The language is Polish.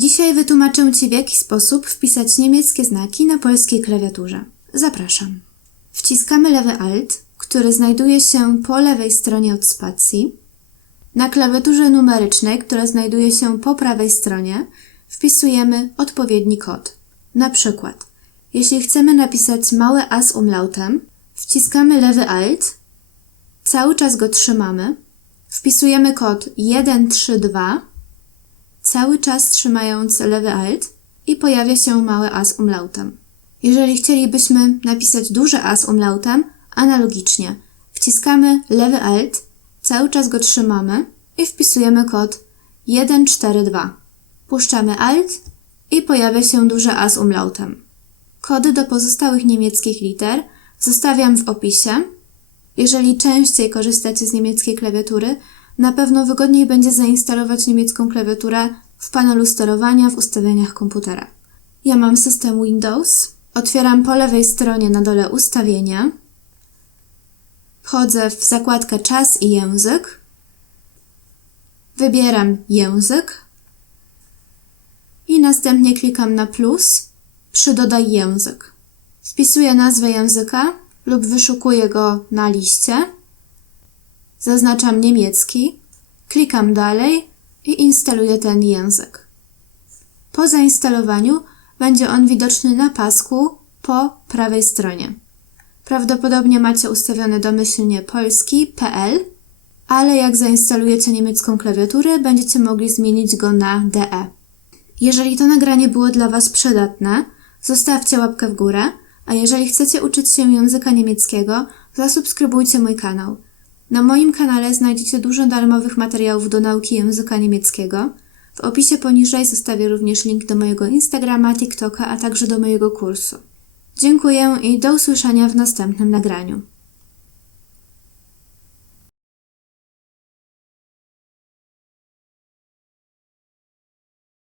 Dzisiaj wytłumaczę Ci, w jaki sposób wpisać niemieckie znaki na polskiej klawiaturze. Zapraszam. Wciskamy lewy Alt, który znajduje się po lewej stronie od spacji. Na klawiaturze numerycznej, która znajduje się po prawej stronie, wpisujemy odpowiedni kod. Na przykład, jeśli chcemy napisać małe a z umlautem, wciskamy lewy Alt, cały czas go trzymamy, wpisujemy kod 132, cały czas trzymając lewy Alt i pojawia się małe a z umlautem. Jeżeli chcielibyśmy napisać duże a z umlautem, analogicznie wciskamy lewy Alt, cały czas go trzymamy i wpisujemy kod 142. Puszczamy Alt i pojawia się duże a z umlautem. Kody do pozostałych niemieckich liter zostawiam w opisie. Jeżeli częściej korzystacie z niemieckiej klawiatury, na pewno wygodniej będzie zainstalować niemiecką klawiaturę w panelu sterowania w ustawieniach komputera. Ja mam system Windows. Otwieram po lewej stronie na dole ustawienia. Wchodzę w zakładkę czas i język. Wybieram język i następnie klikam na plus przy dodaj język. Wpisuję nazwę języka lub wyszukuję go na liście. Zaznaczam niemiecki, klikam dalej i instaluję ten język. Po zainstalowaniu będzie on widoczny na pasku po prawej stronie. Prawdopodobnie macie ustawione domyślnie polski.pl, ale jak zainstalujecie niemiecką klawiaturę, będziecie mogli zmienić go na DE. Jeżeli to nagranie było dla Was przydatne, zostawcie łapkę w górę, a jeżeli chcecie uczyć się języka niemieckiego, zasubskrybujcie mój kanał. Na moim kanale znajdziecie dużo darmowych materiałów do nauki języka niemieckiego. W opisie poniżej zostawię również link do mojego Instagrama, TikToka, a także do mojego kursu. Dziękuję i do usłyszenia w następnym nagraniu.